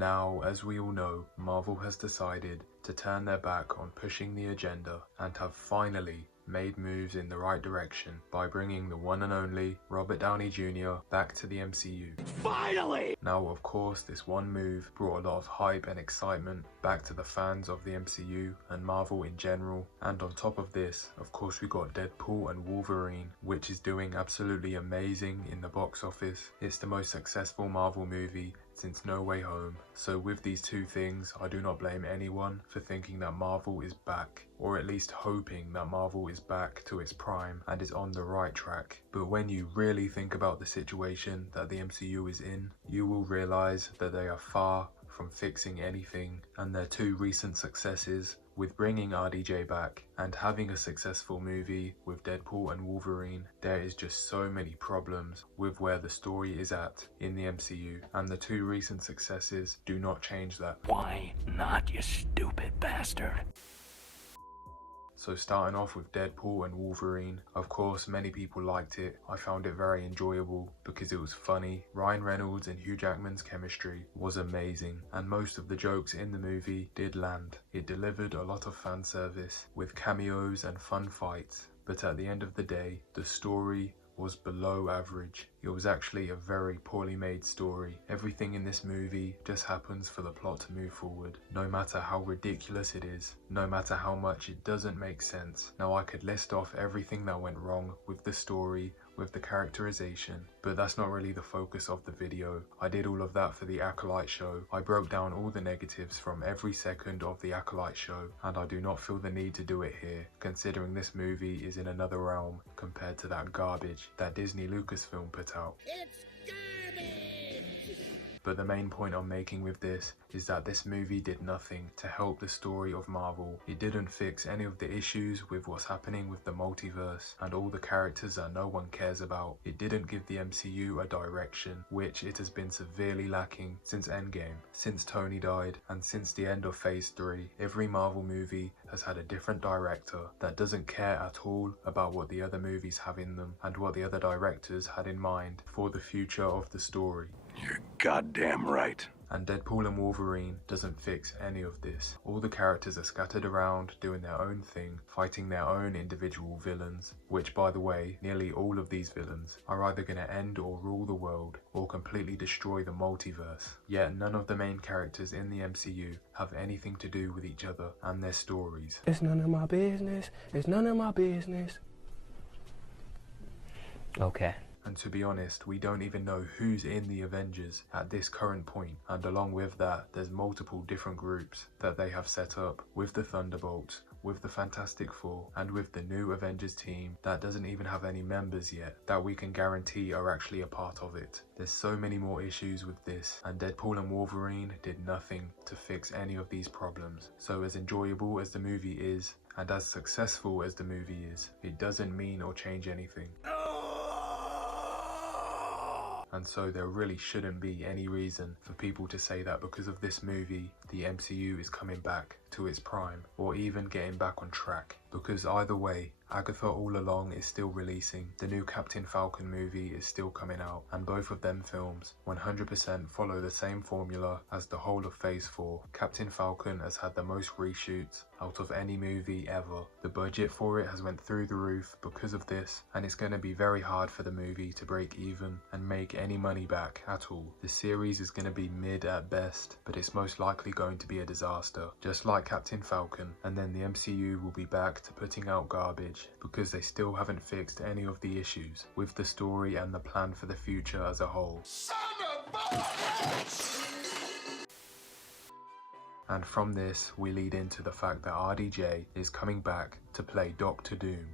Now, as we all know, Marvel has decided to turn their back on pushing the agenda and have finally made moves in the right direction by bringing the one and only Robert Downey Jr. back to the MCU. Finally! Now, of course, this one move brought a lot of hype and excitement back to the fans of the MCU and Marvel in general. And on top of this, of course, we got Deadpool and Wolverine, which is doing absolutely amazing in the box office. It's the most successful Marvel movie since No Way Home. So with these two things, I do not blame anyone for thinking that Marvel is back, or at least hoping that Marvel is back to its prime and is on the right track. But when you really think about the situation that the MCU is in, you will realize that they are far from fixing anything, and their two recent successes with bringing RDJ back and having a successful movie with Deadpool and Wolverine, there is just so many problems with where the story is at in the MCU, and the two recent successes do not change that. Why not, you stupid bastard? So starting off with Deadpool and Wolverine, of course many people liked it. I found it very enjoyable because it was funny. Ryan Reynolds and Hugh Jackman's chemistry was amazing, and most of the jokes in the movie did land. It delivered a lot of fan service with cameos and fun fights, but at the end of the day, the story was below average. It was actually a very poorly made story. Everything in this movie just happens for the plot to move forward, no matter how ridiculous it is, no matter how much it doesn't make sense. Now I could list off everything that went wrong with the story, with the characterization, but that's not really the focus of the video. I did all of that for the Acolyte show. I broke down all the negatives from every second of the Acolyte show, and I do not feel the need to do it here, considering this movie is in another realm compared to that garbage that Disney Lucasfilm put out. It's garbage! But the main point I'm making with this is that this movie did nothing to help the story of Marvel. It didn't fix any of the issues with what's happening with the multiverse and all the characters that no one cares about. It didn't give the MCU a direction, which it has been severely lacking since Endgame, since Tony died, and since the end of Phase 3. Every Marvel movie has had a different director that doesn't care at all about what the other movies have in them and what the other directors had in mind for the future of the story. You're goddamn right. And Deadpool and Wolverine doesn't fix any of this. All the characters are scattered around doing their own thing, fighting their own individual villains, which by the way, nearly all of these villains are either going to end or rule the world or completely destroy the multiverse. Yet none of the main characters in the MCU have anything to do with each other and their stories. It's none of my business. It's none of my business. Okay. And to be honest, we don't even know who's in the Avengers at this current point. And along with that, there's multiple different groups that they have set up with the Thunderbolts, with the Fantastic Four, and with the new Avengers team that doesn't even have any members yet that we can guarantee are actually a part of it. There's so many more issues with this, and Deadpool and Wolverine did nothing to fix any of these problems. So as enjoyable as the movie is, and as successful as the movie is, it doesn't mean or change anything. And so there really shouldn't be any reason for people to say that because of this movie, the MCU is coming back to its prime, or even getting back on track. Because either way, Agatha All Along is still releasing, the new Captain Falcon movie is still coming out, and both of them films 100% follow the same formula as the whole of Phase 4. Captain Falcon has had the most reshoots out of any movie ever. The budget for it has went through the roof because of this, and it's going to be very hard for the movie to break even and make any money back at all. The series is going to be mid at best, but it's most likely going to be a disaster, just like Captain Falcon, and then the MCU will be back to putting out garbage because they still haven't fixed any of the issues with the story and the plan for the future as a whole. Son of a bitch! And from this, we lead into the fact that RDJ is coming back to play Doctor Doom.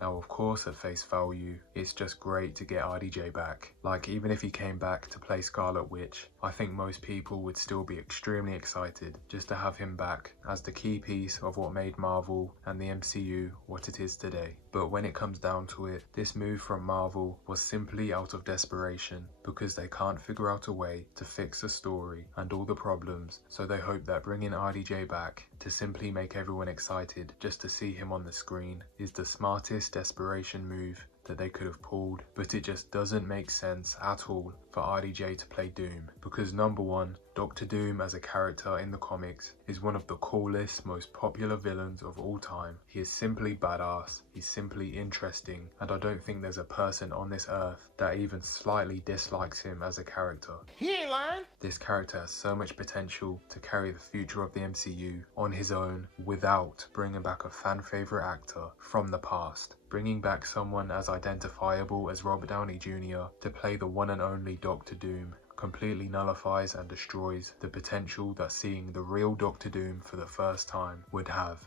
Now of course at face value, it's just great to get RDJ back. Like even if he came back to play Scarlet Witch, I think most people would still be extremely excited just to have him back as the key piece of what made Marvel and the MCU what it is today. But when it comes down to it, this move from Marvel was simply out of desperation because they can't figure out a way to fix the story and all the problems, so they hope that bringing RDJ back to simply make everyone excited just to see him on the screen is the smartest biggest desperation move that they could have pulled, but it just doesn't make sense at all for RDJ to play Doom, because number one, Doctor Doom as a character in the comics is one of the coolest, most popular villains of all time. He is simply badass, he's simply interesting, and I don't think there's a person on this earth that even slightly dislikes him as a character. He ain't lying. This character has so much potential to carry the future of the MCU on his own without bringing back a fan favorite actor from the past. Bringing back someone as identifiable as Robert Downey Jr. to play the one and only Doctor Doom completely nullifies and destroys the potential that seeing the real Doctor Doom for the first time would have.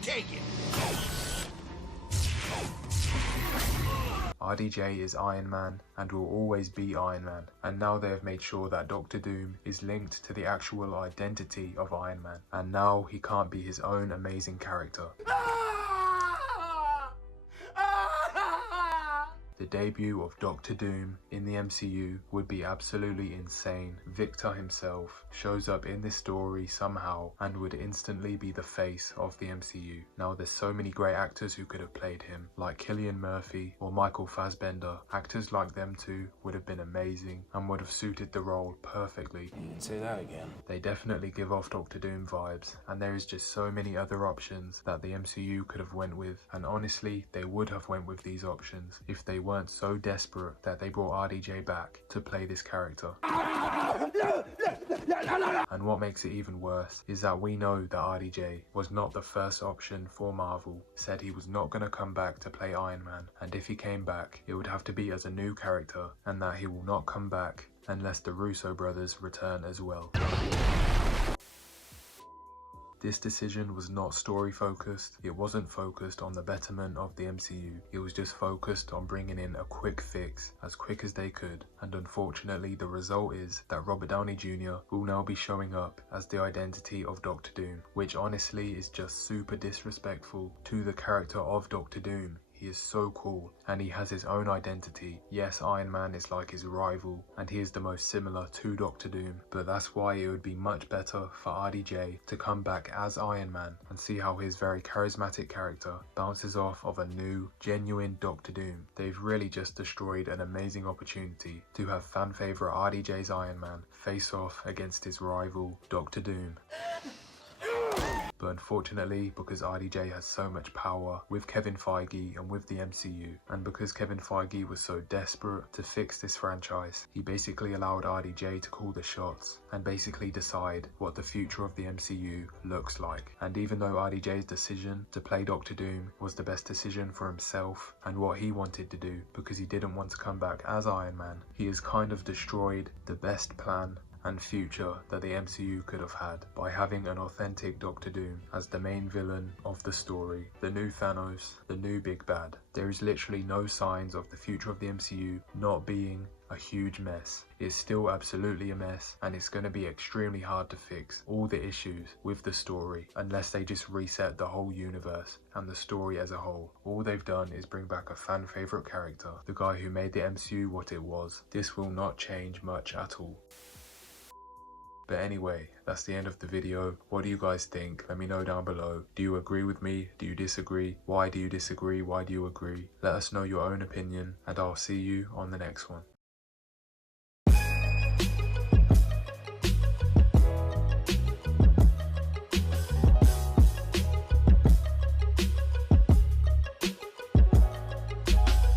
Take it. RDJ is Iron Man and will always be Iron Man, and now they have made sure that Doctor Doom is linked to the actual identity of Iron Man, and now he can't be his own amazing character. The debut of Doctor Doom in the MCU would be absolutely insane. Victor himself shows up in this story somehow and would instantly be the face of the MCU. Now there's so many great actors who could have played him, like Cillian Murphy or Michael Fassbender. Actors like them two would have been amazing and would have suited the role perfectly. You can say that again. They definitely give off Doctor Doom vibes, and there is just so many other options that the MCU could have went with, and honestly they would have went with these options if they weren't so desperate that they brought RDJ back to play this character. And what makes it even worse is that we know that RDJ was not the first option for Marvel, said he was not going to come back to play Iron Man, and if he came back it would have to be as a new character, and that he will not come back unless the Russo brothers return as well. This decision was not story focused, it wasn't focused on the betterment of the MCU, it was just focused on bringing in a quick fix as quick as they could, and unfortunately the result is that Robert Downey Jr. will now be showing up as the identity of Doctor Doom, which honestly is just super disrespectful to the character of Doctor Doom. He is so cool, and he has his own identity. Yes, Iron Man is like his rival, and he is the most similar to Doctor Doom, but that's why it would be much better for RDJ to come back as Iron Man and see how his very charismatic character bounces off of a new, genuine Doctor Doom. They've really just destroyed an amazing opportunity to have fan favourite RDJ's Iron Man face off against his rival, Doctor Doom. But unfortunately, because RDJ has so much power with Kevin Feige and with the MCU, and because Kevin Feige was so desperate to fix this franchise, he basically allowed RDJ to call the shots and basically decide what the future of the MCU looks like. And even though RDJ's decision to play Doctor Doom was the best decision for himself and what he wanted to do, because he didn't want to come back as Iron Man, he has kind of destroyed the best plan and future that the MCU could have had by having an authentic Doctor Doom as the main villain of the story, the new Thanos, the new big bad. There is literally no signs of the future of the MCU not being a huge mess. It's still absolutely a mess, and it's going to be extremely hard to fix all the issues with the story unless they just reset the whole universe and the story as a whole. All they've done is bring back a fan favourite character, the guy who made the MCU what it was. This will not change much at all. But anyway, that's the end of the video. What do you guys think? Let me know down below. Do you agree with me? Do you disagree? Why do you disagree? Why do you agree? Let us know your own opinion, and I'll see you on the next one.